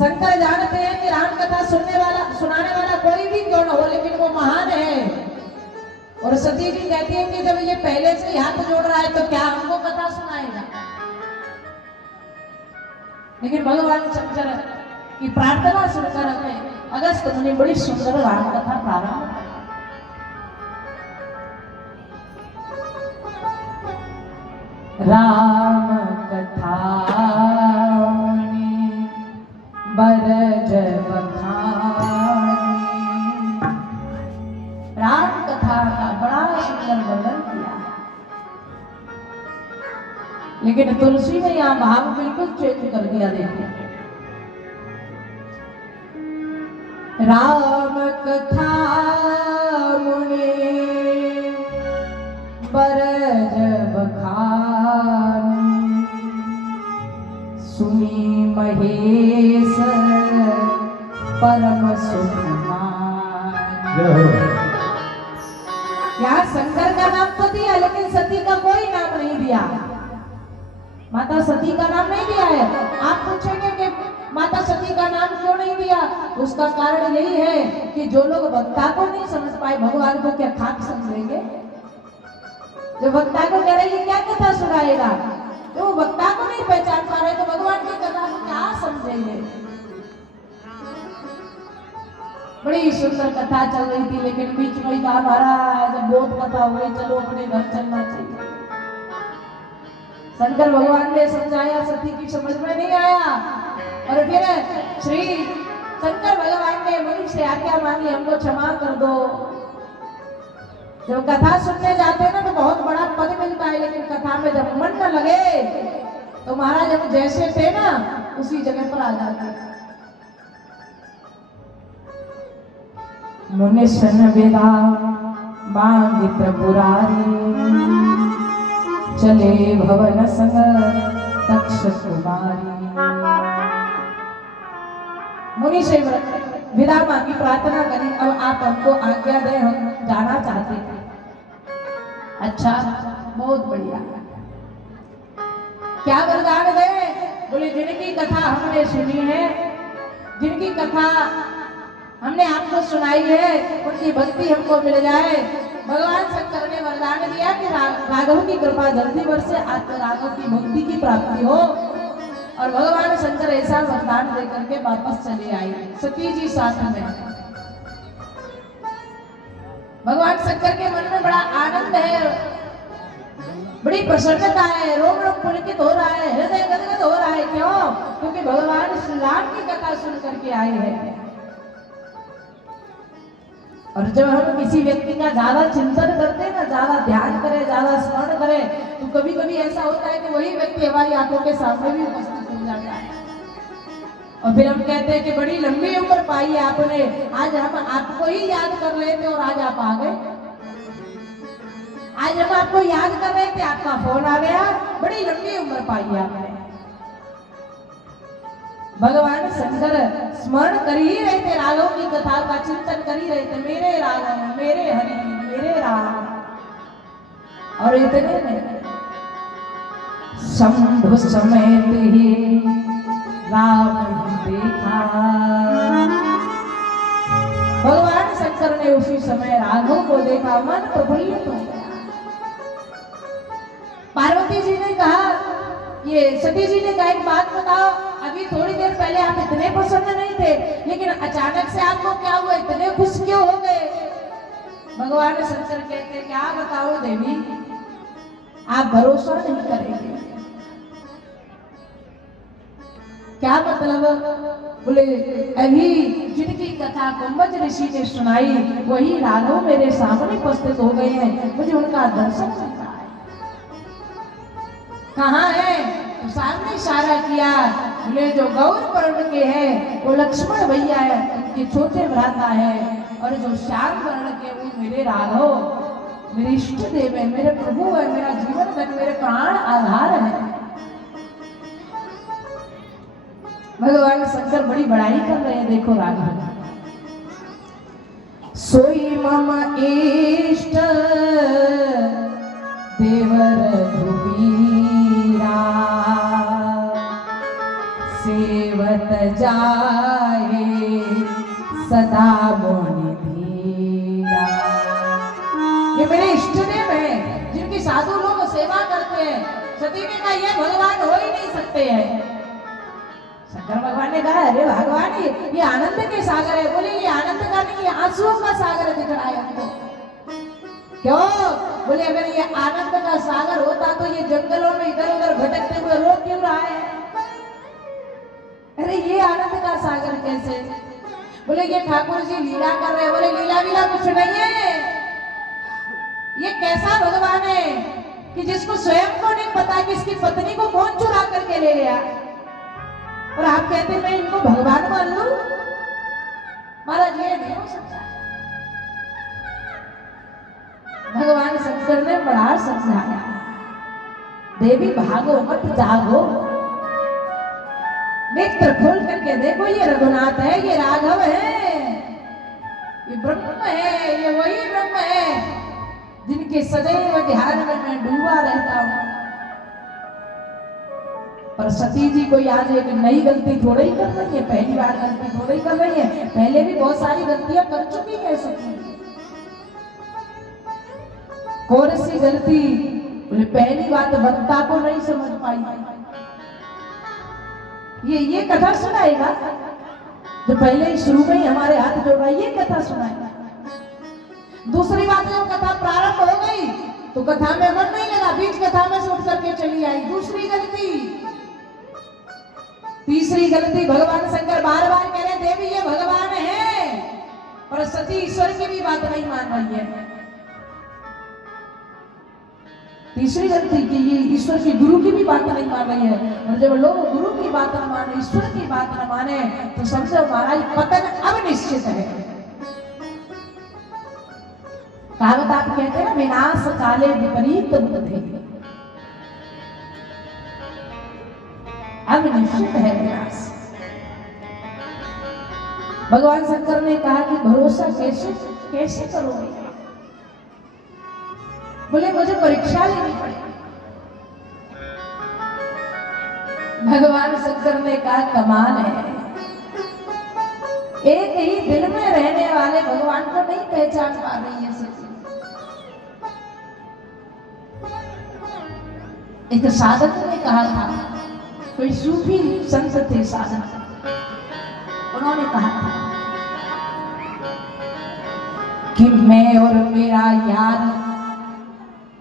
शंकर जानते हैं कि राम कथा सुनाने वाला कोई भी क्यों न हो, लेकिन वो महान है। और सती जी कहती है कि जब ये पहले से हाथ जोड़ रहा है तो क्या हमको कथा सुनाएगा। लेकिन भगवान शंकर की प्रार्थना सुनकर हमें अगस्त मुनि बड़ी सुंदर राम कथा प्रारंभ की। राम कथा बरज बखानी। राम कथा का बड़ा सुंदर वर्णन किया, लेकिन तुलसी ने यहाँ भाव बिल्कुल चेंज कर दिया। देखिए, राम कथा मुनि बरज बखानी, सुनी महेश परम सुखमान। यहाँ शंकर का नाम तो दिया, लेकिन सती का कोई नाम नहीं दिया। माता सती का नाम नहीं दिया है। आप पूछेंगे कि माता सती का नाम क्यों नहीं दिया? उसका कारण यही है कि जो लोग वक्ता को नहीं समझ पाए, भगवान को क्या खाक समझेंगे? जो वक्ता को कह रहे क्या कथा सुनाएगा, तो वो वक्ता को नहीं पहचान पा रहे तो भगवान की कथा को क्या समझेंगे? बड़ी सुंदर कथा चल रही थी, लेकिन बीच में कहा महाराज जब बहुत कथा हो गई, चलो अपने घर चलना चाहिए। शंकर भगवान ने समझाया, सती की समझ में नहीं आया। और फिर श्री शंकर भगवान ने मुनि से आज्ञा मांगी, हमको क्षमा कर दो। जब कथा सुनने जाते हैं ना तो बहुत बड़ा पद मिलता है, लेकिन कथा में जब मन न लगे तो महाराज हम जैसे थे ना उसी जगह पर आ जाते। मुनिशन वेदा मांग त्रिपुरारी, चले भवन संग दक्ष कुमारी। मुनि से विदा मांगी, प्रार्थना करी, अब आप हमको आज्ञा दें, हम जाना चाहते थे। अच्छा, बहुत बढ़िया। क्या वरदान दें? बोले जिनकी कथा हमने सुनी है, जिनकी कथा हमने आपको सुनाई है, उनकी भक्ति हमको मिल जाए। भगवान शंकर ने वरदान दिया कि राघव की कृपा जल्दी बरसे, आपको राघव की भक्ति की प्राप्ति हो। और भगवान शंकर ऐसा वरदान देकर के वापस चले आए, सती जी साथ में। भगवान शंकर के मन में बड़ा आनंद है, बड़ी प्रसन्नता है, रोम रोम पुलकित हो रहा है, हृदय गदगद हो रहा है। क्यों? क्योंकि भगवान श्री राम की कथा सुन करके आए हैं। और जब हम किसी व्यक्ति का ज्यादा चिंतन करते हैं ना, ज्यादा ध्यान करें, ज्यादा स्मरण करें, तो कभी कभी ऐसा होता है कि वही व्यक्ति हमारी आंखों के सामने भी उपस्थित हो जाता है। और फिर हम कहते हैं कि बड़ी लंबी उम्र पाई है आपने, आज हम आपको ही याद कर रहे थे और आज आप आ गए। आज हम आपको याद कर रहे थे, आपका फोन आ गया, बड़ी लंबी उम्र पाई है आपने। भगवान शंकर स्मरण कर ही रहे थे, राघव की कथा का चिंतन कर ही रहे थे, मेरे राघव मेरे हरि मेरे राम। और इतने में शंभु समेत ही राम ही देखा। भगवान शंकर ने उसी समय राघव को देखा, मन प्रफुल्लित हो गया। पार्वती जी ने कहा, ये सती जी ने कहा, एक बात बताओ, अभी थोड़ी देर पहले आप इतने प्रसन्न नहीं थे, लेकिन अचानक से आपको क्या हुआ, इतने खुश क्यों हो गए? भगवान शंकर कहते, क्या बताओ देवी, आप भरोसा नहीं करेंगे। क्या मतलब? बोले अभी जिनकी कथा कुंभज ऋषि ने सुनाई, वही राघव मेरे सामने उपस्थित हो गए हैं, मुझे उनका दर्शन करना है। कहाँ है? तो सामने इशारा किया। बोले जो गौर वर्ण के हैं वो लक्ष्मण भैया है, उनके छोटे भ्राता है, और जो श्याम वर्ण के वो मेरे राघव मेरे इष्ट देव है, मेरे प्रभु है, मेरा जीवन धन, मेरे प्राण आधार है। भगवान शंकर बड़ी बड़ाई कर रहे हैं। देखो राघव, सोई मम इष्ट देवर रघुवीरा, सेवत बरत जाए सदा मोनि धीरा। ये मेरे इष्टदेव हैं जिनकी साधु लोग सेवा करते हैं। सती ने कहा ये भगवान हो ही नहीं सकते हैं। शंकर भगवान ने कहा अरे भगवान ये आनंद के सागर है। बोले ये आनंद का नहीं, ये आंसुओं का सागर दिख रहा है हमको। क्यों? बोले अगर ये आनंद का सागर होता तो ये जंगलों में इधर उधर भटकते हुए रो क्यों रहा है? अरे ये आनंद का सागर कैसे? बोले ये ठाकुर जी लीला कर रहे हैं। बोले लीला वीला कुछ नहीं है। ये कैसा भगवान है कि जिसको स्वयं को नहीं पता कि इसकी पत्नी को कौन चुरा करके ले गया, और आप कहते मैं इनको भगवान मान लूं? महाराज ये नहीं हो सकता। भगवान शंकर ने बड़ा समझाया, देवी भागो मत जागो, नेत्र खोल करके देखो ये रघुनाथ है, ये राघव है, ये ब्रह्म है, ये वही ब्रह्म है जिनके सदैव ध्यान में मैं डूबा रहता हूं। पर सती जी कोई आज एक नई गलती थोड़ी ही कर रही है, पहली बार गलती थोड़ी ही कर रही है, पहले भी बहुत सारी गलतियां कर चुकी है सती। कौन सी गलती? बोले पहली बात वक्ता को नहीं समझ पाई। ये कथा सुनाएगा जो पहले ही शुरू में ही हमारे हाथ जोड़ रहा है, ये कथा सुनाएगा। दूसरी बात जब कथा प्रारंभ हो गई तो कथा में मन नहीं लगा, बीच कथा में से उठ करके चली आई। दूसरी गलती। तीसरी गलती, भगवान शंकर बार बार कह रहे देवी ये भगवान है, पर सती ईश्वर की भी बात नहीं मान रही है। तीसरी गलती कि ये ईश्वर की गुरु की भी बात नहीं मान रही है। और जब लोग गुरु की बात न माने, ईश्वर की बात न माने, तो सबसे महाराज पतन अब निश्चित है। कहावत आप कहते हैं ना, विनाश काले विपरीत बुद्धि। अब निश्चित है विनाश। भगवान शंकर ने कहा कि भरोसा कैसे करोगे? बोले मुझे परीक्षा लेनी पड़ेगी। भगवान शंकर ने कहा कमाल है, एक ही दिल में रहने वाले भगवान को नहीं पहचान पा रही है सती। एक साधक ने कहा था, कोई सूफी संत थे साधक, उन्होंने कहा था कि मैं और मेरा यार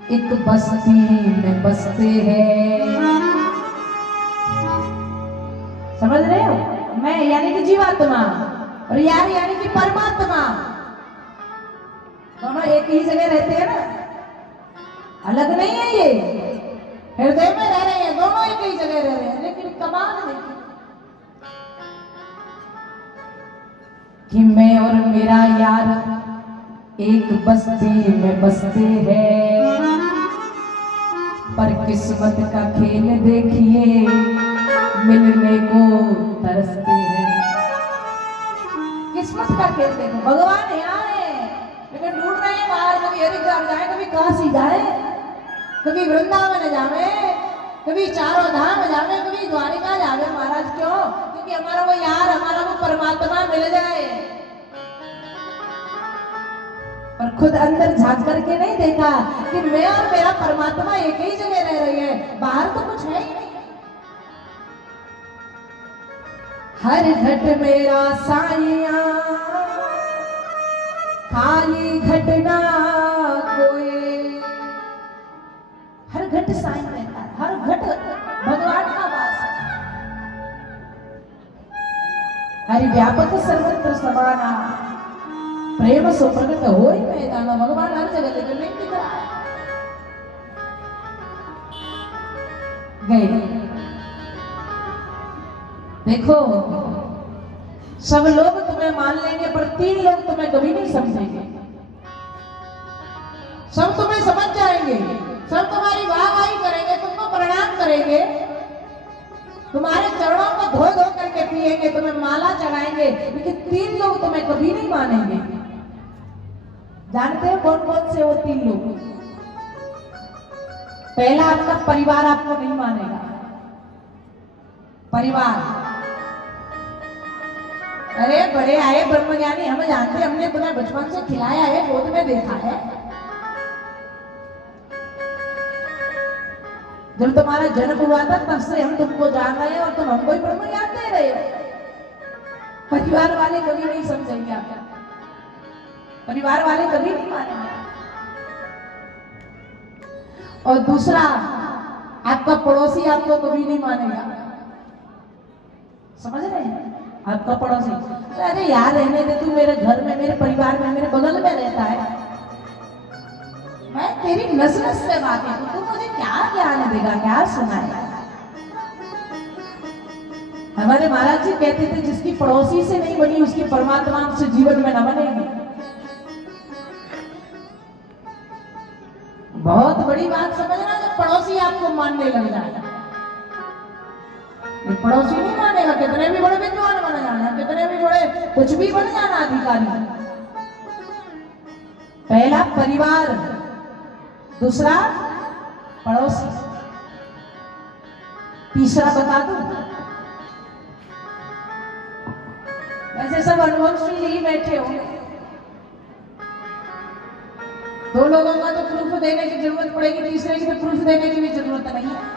एक बस्ती में बसते हैं। समझ रहे हो? मैं यानी कि जीवात्मा और यार यानी कि परमात्मा, दोनों एक ही जगह रहते हैं ना, अलग नहीं है। ये हृदय में रह रहे हैं, दोनों एक ही जगह रह रहे हैं। लेकिन कमाल देखिए कि मैं और मेरा यार एक बस्ती में बसते हैं, पर किस्मत का खेल देखिए मिलने को तरसते हैं। किस्मत का खेल देखो, भगवान यहाँ है लेकिन ढूंढ रहे हैं बाहर। कभी हरिद्वार जाए, कभी काशी जाए, कभी वृंदावन जावे, कभी चारों धाम जावे, कभी द्वारिका जावे। महाराज क्यों? क्योंकि हमारा वो यार, हमारा वो परमात्मा मिल जाए। पर खुद अंदर झांक करके नहीं देखा कि मैं और मेरा परमात्मा एक ही जगह रह रही है, बाहर तो कुछ है ही नहीं। हर घट मेरा साइया, खाली घट ना कोई। हर घट साईं रहता है, हर घट भगवान का वास है। हरि व्यापक सर्वत्र समाना, प्रेम सो प्रकट हो ही मैदान। भगवान हर जगह लेकिन नहीं दिख रहा है। गए देखो, सब लोग तुम्हें मान लेंगे पर 3 लोग तुम्हें कभी नहीं समझेंगे। सब तुम्हें समझ जाएंगे, सब तुम्हारी वाहवाही करेंगे, तुमको प्रणाम करेंगे, तुम्हारे चरणों को धो धो करके पिएंगे, तुम्हें माला चढ़ाएंगे, लेकिन 3 लोग तुम्हें कभी नहीं मानेंगे। जानते हैं कौन कौन से वो 3 लोग? पहला, आपका परिवार आपको नहीं मानेगा। परिवार अरे बड़े आए ब्रह्मज्ञानी, हम जानते, हमने तुम्हें बचपन से खिलाया है, गोद में देखा है। जब तुम्हारा जन्म हुआ था तब से हम तुमको जान रहे हैं और तुम हमको ही ब्रह्म ज्ञान दे रहे हो। परिवार वाले कभी नहीं समझेंगे आप, परिवार वाले कभी नहीं मानेंगे। और दूसरा, आपका पड़ोसी आपको कभी नहीं मानेगा। समझ रहे हैं? आपका पड़ोसी, अरे यार रहने दे, तू मेरे घर में, मेरे परिवार में, मेरे बगल में रहता है, मैं तेरी नस नस से बातें हूं, तू मुझे क्या ज्ञान देगा, क्या सुनाएगा। हमारे महाराज जी कहते थे, जिसकी पड़ोसी से नहीं बनी उसकी परमात्मा से जीवन में न बनेगी। बहुत बड़ी बात समझना, जब पड़ोसी आपको मानने लग जाए। पड़ोसी नहीं मानेगा, कितने भी बड़े विद्वान बन जाना, कितने भी बड़े कुछ भी बन जाना अधिकारी। पहला परिवार, दूसरा पड़ोसी, तीसरा बता दूं, वैसे सब अनुभवशील ही बैठे होंगे। दो लोगों का तो प्रूफ देने की जरूरत पड़ेगी, तीसरे की तो प्रूफ देने की भी जरूरत नहीं है।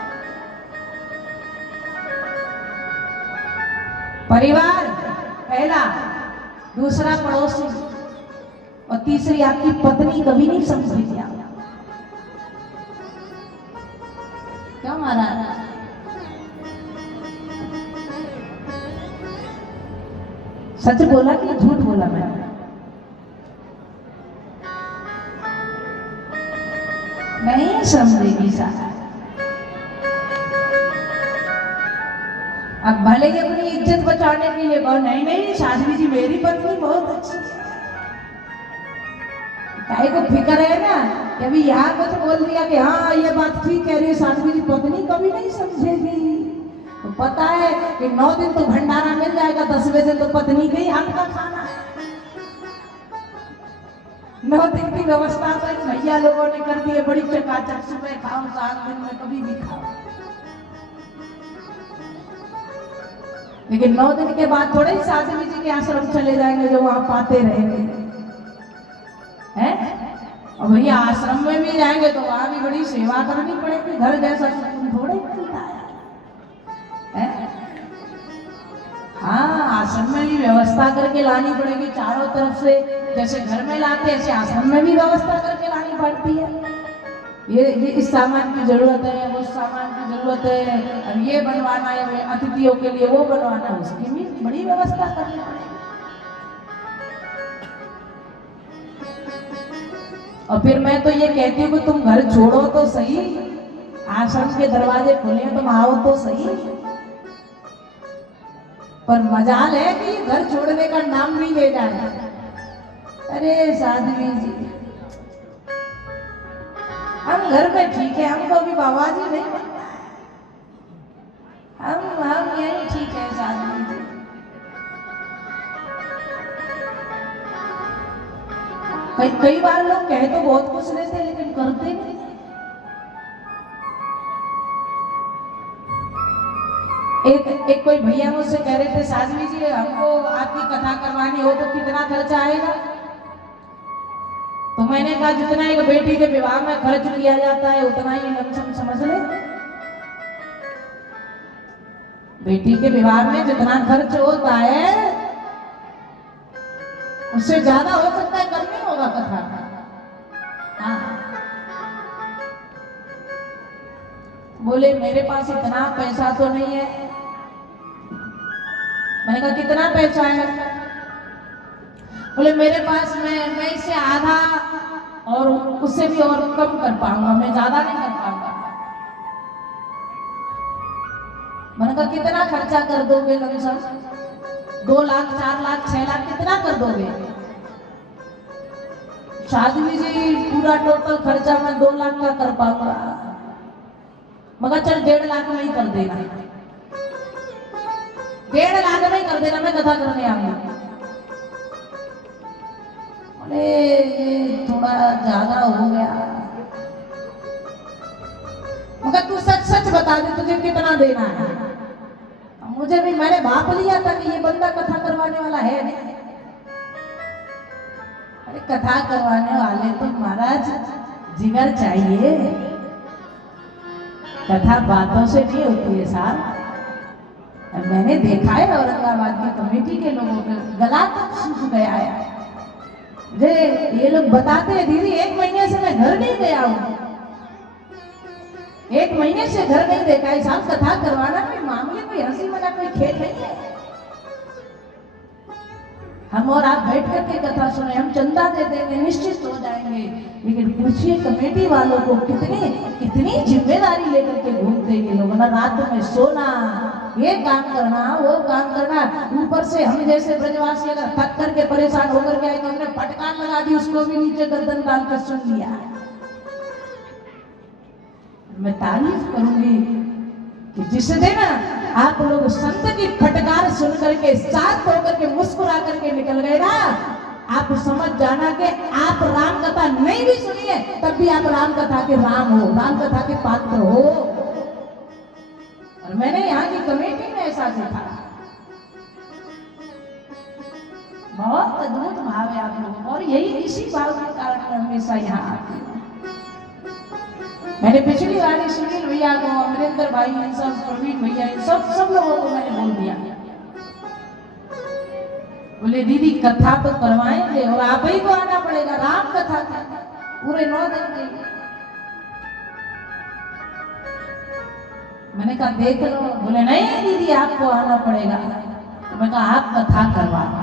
परिवार पहला, दूसरा पड़ोसी, और तीसरी आपकी पत्नी कभी नहीं समझेगी आप। क्या मारा? सच बोला कि झूठ बोला मैंने? नहीं समझेगी सारा। अब भले ही अपनी इज्जत बचाने के लिए कहो, नहीं नहीं साध्वी जी मेरी पत्नी बहुत अच्छी है, काहे को फिक्र है ना कि अभी यहाँ कुछ बोल दिया कि हाँ ये बात ठीक कह रही है साध्वी जी, पत्नी कभी नहीं समझेगी। तो पता है कि 9 दिन तो भंडारा मिल जाएगा, 10वें दिन तो पत्नी के ही हाथ का खाना है। 9 दिन की व्यवस्था तो भैया लोगों ने कर दी है बड़ी चकाचक, सुबह खाओ, 7 दिन में कभी भी खाओ। लेकिन 9 दिन के बाद थोड़े ही साध्वी जी के आश्रम चले जाएंगे जो वहां पाते रहेंगे, हैं? और भैया आश्रम में भी जाएंगे तो वहां भी बड़ी सेवा करनी पड़ेगी, घर जैसा सुकून थोड़े मिलता है। हाँ, आश्रम में भी व्यवस्था करके लानी पड़ेगी चारों तरफ से, जैसे घर में लाते ऐसे आश्रम में भी व्यवस्था करके लानी पड़ती है। ये इस सामान की जरूरत है, उस सामान की जरूरत है, अब ये बनवाना है अतिथियों के लिए, वो बनवाना है, उसकी भी बड़ी व्यवस्था करनी पड़ेगी। और फिर मैं तो ये कहती हूँ कि तुम घर छोड़ो तो सही, आश्रम के दरवाजे खुले, तुम आओ तो सही, पर मजाल है कि घर छोड़ने का नाम भी ले जाए। अरे साध्वी जी, हम घर में ठीक है, हमको अभी बाबा जी नहीं बनना है, हम यही ठीक है साध्वी जी। कई बार लोग कह तो बहुत कुछ लेते हैं लेकिन करते नहीं। एक कोई भैया मुझसे कह रहे थे, साध्वी जी हमको आपकी कथा करवानी हो तो कितना खर्चा आएगा? तो मैंने कहा जितना एक बेटी के विवाह में खर्च किया जाता है उतना ही लमसम समझ ले। बेटी के विवाह में जितना खर्च होता है उससे ज्यादा हो सकता है कल नहीं होगा कथा। हाँ, बोले मेरे पास इतना पैसा तो नहीं है। मैंने कहा कितना पैसा है? बोले मेरे पास मैं इससे आधा और उससे भी और कम कर पाऊंगा, मैं ज्यादा नहीं कर पाऊंगा। मैंने कहा कितना खर्चा कर दोगे लमसम? 2 लाख, 4 लाख, 6 लाख कितना कर दोगे? साध्वी जी पूरा टोटल खर्चा मैं 2 लाख का कर पाऊंगा। मगर चल 1.5 लाख में ही कर देना, 1.5 लाख में ही कर देना, मैं कथा करने आऊंगी। अरे ये थोड़ा ज्यादा हो गया। मगर तू सच सच बता दे तुझे कितना देना है। मुझे भी मैंने भाप लिया था कि ये बंदा कथा करवा करवाने वाला है नहीं। अरे कथा करवाने वाले तो महाराज जिगर चाहिए, कथा बातों से नहीं होती है साहब। मैंने देखा है औरंगाबाद की कमेटी के लोगों का गला तक सूख गया है। ये लोग बताते हैं दीदी 1 महीने से मैं घर नहीं गया हूँ, 1 महीने से घर नहीं देखा है साहब। कथा करवाना कोई मामले, कोई हंसी मजाक, कोई खेल नहीं है। हम और आप बैठ करके कथा सुने, हम चंदा दे देंगे, निश्चित हो जाएंगे, लेकिन पूछिए कमेटी वालों को कितनी जिम्मेदारी लेकर के घूमते ये लोग ना। रात में सोना, ये काम करना, वो काम करना, ऊपर से हम जैसे ब्रजवासी अगर थक करके परेशान होकर के आए तो हमने फटकार लगा दी, उसको भी नीचे गर्दन डालकर सुन लिया। मैं तारीफ करूंगी कि जिस दिन आप लोग संत की फटकार सुन करके साथ होकर के मुस्कुरा करके निकल गए ना, आप समझ जाना कि आप राम कथा नहीं भी सुनिए तब भी आप राम कथा के राम हो, राम कथा के पात्र हो। और मैंने यहाँ की कमेटी में ऐसा देखा, बहुत अद्भुत भाव है आप लोगों को, और यही इसी भाव के कारण मैं हमेशा यहाँ आती हूँ। मैंने पिछली बार सुनील भैया को, अमरिंदर भाई, इन सब, प्रवीण भैया, इन सब लोगों को मैंने बोल दिया, बोले दीदी कथा तो करवाएंगे और आप ही को आना पड़ेगा, राम कथा पूरे 9 दिन के। मैंने कहा देख लो, बोले नहीं दीदी आपको आना पड़ेगा। तो मैं कहा आप कथा करवाना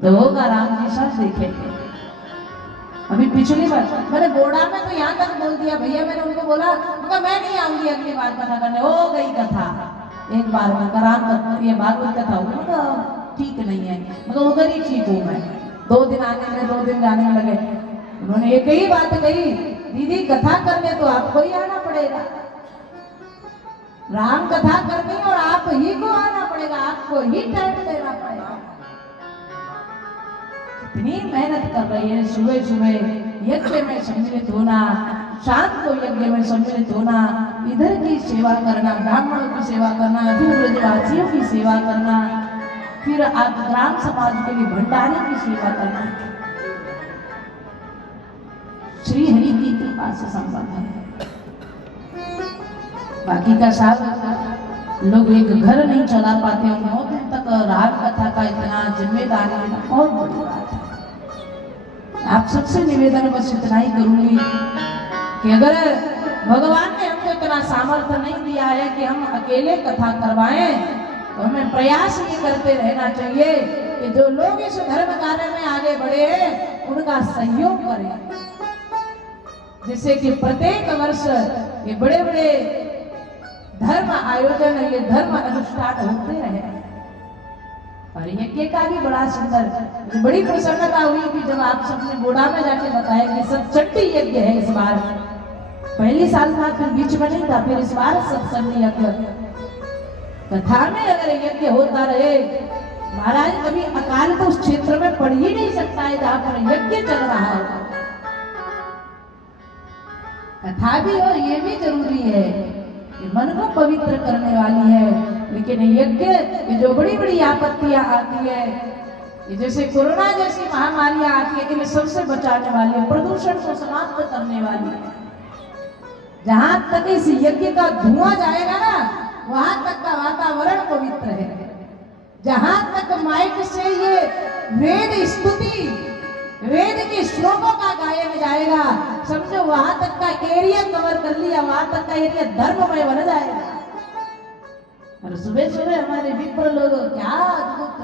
तो होगा, राम जी सब देखेंगे। अभी पिछली बार मैंने बोड़ा में तो यहाँ तक बोल दिया भैया, मैंने उनको बोला मैं नहीं आऊंगी अगली बार कथा करने, हो गई कथा एक बार में, राम ये भागवत कथा होगी, मतलब ठीक नहीं है, मतलब उधर ही ठीक हूँ मैं। 2 दिन आने में 2 दिन जाने में लगे। उन्होंने एक ही बात कही, दीदी कथा करने तो आपको ही आना पड़ेगा, राम कथा करनी और आप ही को आना पड़ेगा, आपको ही टाइम देना पड़ेगा। इतनी मेहनत कर रही है, सुबह सुबह यज्ञ में सम्मिलित होना, शाम को यज्ञ में सम्मिलित होना, इधर की सेवा करना, ब्राह्मणों की सेवा करना, फिर ब्रजवासियों की सेवा करना, फिर आप ग्राम समाज के लिए भंडारे की सेवा करना, श्री हरि की कृपा से संभव है। बाकी का साहब लोग एक घर नहीं चला पाते और 9 दिन तक राम कथा का इतना जिम्मेदारी लेना बहुत बड़ी बात है। आप सबसे निवेदन बस इतना ही करूंगी कि अगर भगवान ने हमको इतना सामर्थ्य नहीं दिया है कि हम अकेले कथा करवाएं, तो हमें प्रयास ये करते रहना चाहिए कि जो लोग इस धर्म कार्य में आगे बढ़े हैं उनका सहयोग करें, जिससे कि प्रत्येक वर्ष ये बड़े बड़े धर्म आयोजन, ये धर्म अनुष्ठान होते रहे। और यज्ञ का भी बड़ा सुंदर, बड़ी प्रसन्नता हुई कि जब आप सबने बोड़ा में जाके बताया कि सत्संगी यज्ञ है इस बार। पहली साल था, फिर बीच में नहीं था, फिर इस बार सत्संगी यज्ञ। कथा में अगर यज्ञ होता रहे महाराज, कभी अकाल तो उस क्षेत्र में पड़ ही नहीं सकता है जहां पर यज्ञ चल रहा हो। कथा भी और ये भी जरूरी है, मन को पवित्र करने वाली है, लेकिन यज्ञ ये जो बड़ी बड़ी आपत्तियां आती है, ये जैसे कोरोना जैसी महामारियां आती है, इन्हें सबसे बचाने वाली है, प्रदूषण को समाप्त करने वाली है। जहां तक इस यज्ञ का धुआं जाएगा ना, वहां तक का वातावरण पवित्र है। जहां तक माइक से ये वेद स्तुति, वेद के श्लोकों का गायन जाएगा, समझो वहां तक का एरिया कवर कर लिया, वहां तक का एरिया धर्ममय बन जाएगा। और सुबह सुबह हमारे विप्र लोग क्या अद्भुत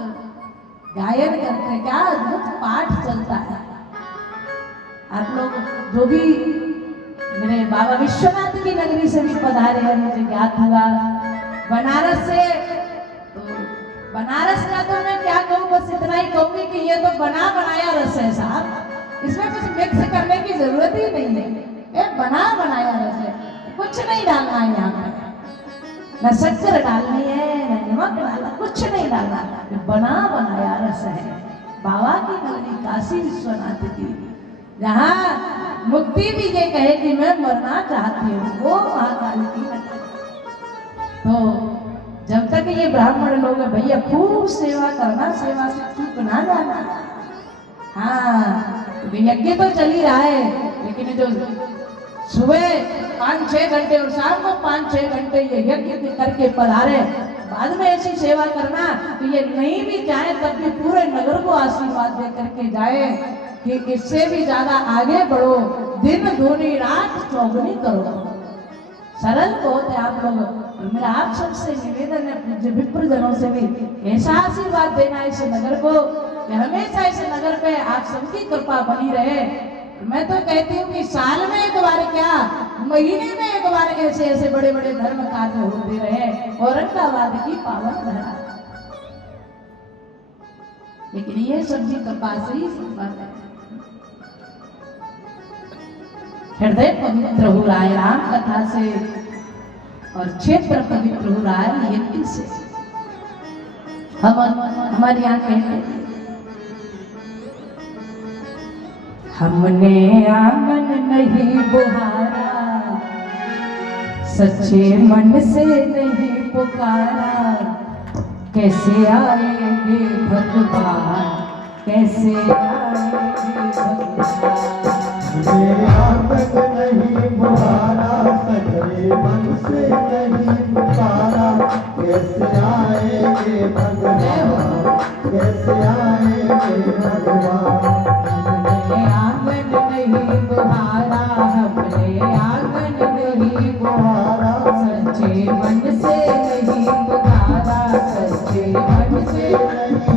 गायन करते हैं, क्या अद्भुत पाठ चलता है। आप लोग जो भी मेरे बाबा विश्वनाथ की नगरी से भी पधारे हैं, मुझे ज्ञात हुआ, बनारस से, तो बनारस का तो मैं क्या कहूँ, बस इतना ही कहूंगी कि ये तो बना बनाया रस है साहब, इसमें कुछ मिक्स करने की जरूरत ही नहीं है। ये बना बनाया रस है, कुछ नहीं डालना है यहाँ पे, न शक्कर डालनी है, न नमक डालना, कुछ नहीं डालना, बना बनाया रस है। बाबा की नगरी काशी विश्वनाथ की, जहाँ मुक्ति भी ये कहे कि मैं मरना चाहती हूँ, वो महाकाल की नगरी। तो जब तक ये ब्राह्मण लोग हैं भैया खूब सेवा करना, सेवा से चूक ना जाना। हाँ यज्ञ तो चल ही रहा है, लेकिन जो सुबह 5-6 घंटे और शाम को 5-6 घंटे ये यज्ञ करके पधारे, बाद में ऐसी सेवा करना तो ये नहीं भी जाए तब भी पूरे नगर को आशीर्वाद दे करके जाए कि इससे भी ज्यादा आगे बढ़ो, दिन दूनी रात चौगुनी करो। सरल बहुत है आप लोग, और मेरा आप सबसे निवेदन है पूज्य विप्रजनों से भी ऐसा आशीर्वाद देना इस नगर को कि हमेशा इस नगर पे आप सबकी कृपा बनी रहे। मैं तो कहती हूँ कि साल में एक बार क्या, महीने में एक बार ऐसे ऐसे बड़े बड़े धर्म कार्य होते रहे औरंगाबाद की पावन धरा। लेकिन ये सबकी कृपा से ही संभव है। हृदय पवित्र हो रहा है राम कथा से, और क्षेत्र पवित्र हो रहा है यज्ञ से। हमारे यहाँ कहते हमने आंगन नहीं बुहारा, सच्चे मन से नहीं पुकारा, कैसे आएंगे भगवान, कैसे आएंगे भगवान। हमने आंगन नहीं बुहारा, सच्चे मन से नहीं पुकारा, कैसे आएंगे भगवान, कैसे आएंगे भगवान। आंगन नहीं बुहारा, हमने आंगन नहीं बुहारा, सच्चे मन से नहीं पुकारा, सच्चे मन से नहीं